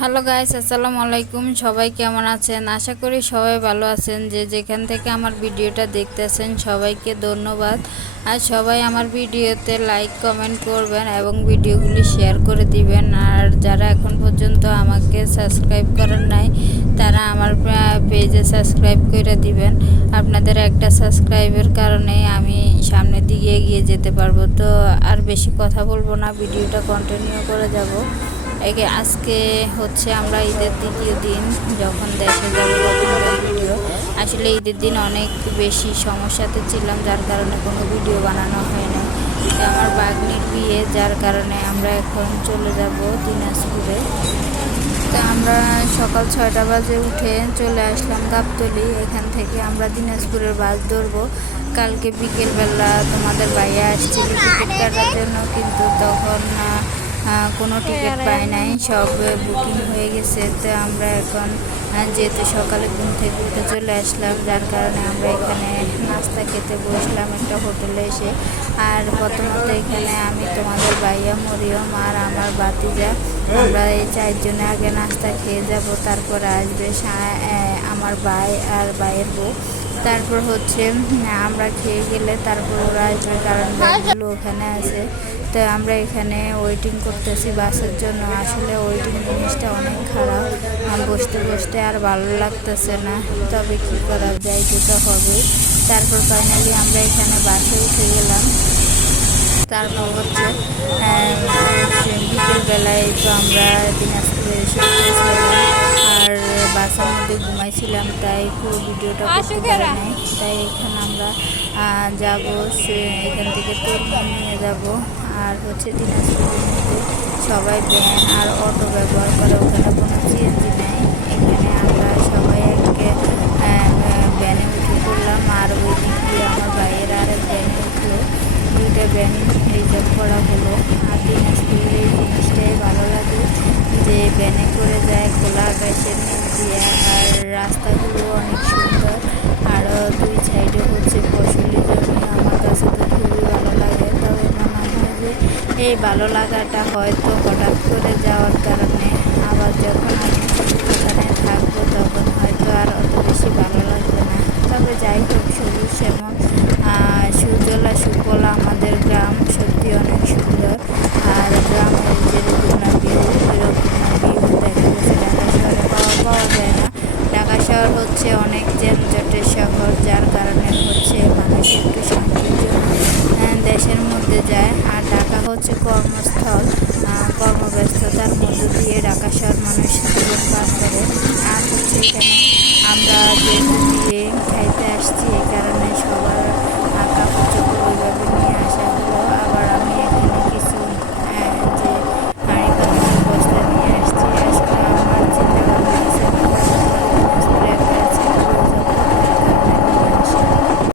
Hello guys আসসালামু আলাইকুম সবাই কেমন আছেন? আশা করি সবাই ভালো আছেন। যে যেখান থেকে আমার ভিডিওটা দেখতেছেন, সবাইকে ধন্যবাদ। আর সবাই আমার ভিডিওতে লাইক কমেন্ট করবেন এবং ভিডিওগুলি শেয়ার করে দিবেন। আর যারা এখন পর্যন্ত আমাকে সাবস্ক্রাইব করেন নাই, তারা আমার পেজে সাবস্ক্রাইব করে দিবেন। আপনাদের একটা সাবস্ক্রাইবের কারণে আমি সামনের দিকে এগিয়ে যেতে পারব। তো আর বেশি কথা বলব না, ভিডিওটা কন্টিনিউ করে যাব। আজকে হচ্ছে আমরা ঈদের দ্বিতীয় দিন যখন দেশে যাব তখনকার ভিডিও। আসলে ঈদের দিন অনেক বেশি সমস্যাতে ছিলাম, যার কারণে কোনো ভিডিও বানানো হয় না আমার বাগনির বিয়ে, যার কারণে আমরা এখন চলে যাব দিনাজপুরে। তো আমরা সকাল ছয়টা বাজে উঠে চলে আসলাম গাবতলি। এখান থেকে আমরা দিনাজপুরের বাস ধরবো। কালকে বিকেলবেলা তোমাদের বাইরে আসছিল টিকিট কাটার জন্য, কিন্তু তখন কোনো টিকিট পাই নাই। সব বুকিং হয়ে গেছে। তো আমরা এখন যেহেতু সকালে ঘুম থেকে উঠে চলে আসলাম, যার কারণে আমরা এখানে নাস্তা খেতে বসলাম একটা হোটেলে এসে। আর প্রথমত এখানে আমি তোমাদের ভাইয়া মরিয়ম আর আমার বাতিজা আমরা এই চারজনে আগে নাস্তা খেয়ে যাব, তারপর আসবে আমার ভাই আর ভাইয়ের বউ। তারপর হচ্ছে আমরা খেয়ে গেলে তারপর ওরা আসবে কারণ ওখানে আছে। তো আমরা এখানে ওয়েটিং করতেছি বাসের জন্য। আসলে ওয়েটিং জিনিসটা অনেক খারাপ। বসতে বসতে আর ভালো লাগতেছে না। তবে কী করা যায় যেতে হবে। তারপর ফাইনালি আমরা এখানে বাসে উঠে গেলাম। তারপর হচ্ছে বিকেলবেলায় তো আমরা দিনাজপুরে এসে আর মধ্যে ঘুমাইছিলাম তাই পুরো ভিডিওটা করতে পারি নাই। তাই এখানে আমরা যাব সে এখান থেকে তরমুজ নিয়ে যাব। আর হচ্ছে দিনাজপুরের মধ্যে সবাই ভ্যান আর অটো ব্যবহার করে ওখানে কোনো সিএনজি নেই। এখানে আমরা সবাই একে ভ্যানে উঠে পড়লাম। আর ওই দিক দিয়ে আমার ভাইয়ের এক ভ্যানে উঠল। দুইটা ভ্যান রিজার্ভ করা হলো। আর দিনাজপুরের এই জিনিসটাই ভালো লাগে যে ভ্যানে করে যায় খোলা আকাশের নিচ দিয়ে আর রাস্তাগুলো অনেক সুন্দর। আর দুই সাইডে হচ্ছে ফসলি জমি। আমার কাছে তো খুবই ভালো লাগে। তবে মনে হয় যে এই ভালো লাগাটা হয়তো হঠাৎ করে যাওয়ার কারণে আবার যখন আমি যার কারণে হচ্ছে মানুষ একটু শান্তির দেশের মধ্যে যায়। আর ঢাকা হচ্ছে কর্মস্থল কর্মব্যস্ততার মধ্য দিয়ে ঢাকা শহর মানুষ জীবন পার করে। আর হচ্ছে আমরা যে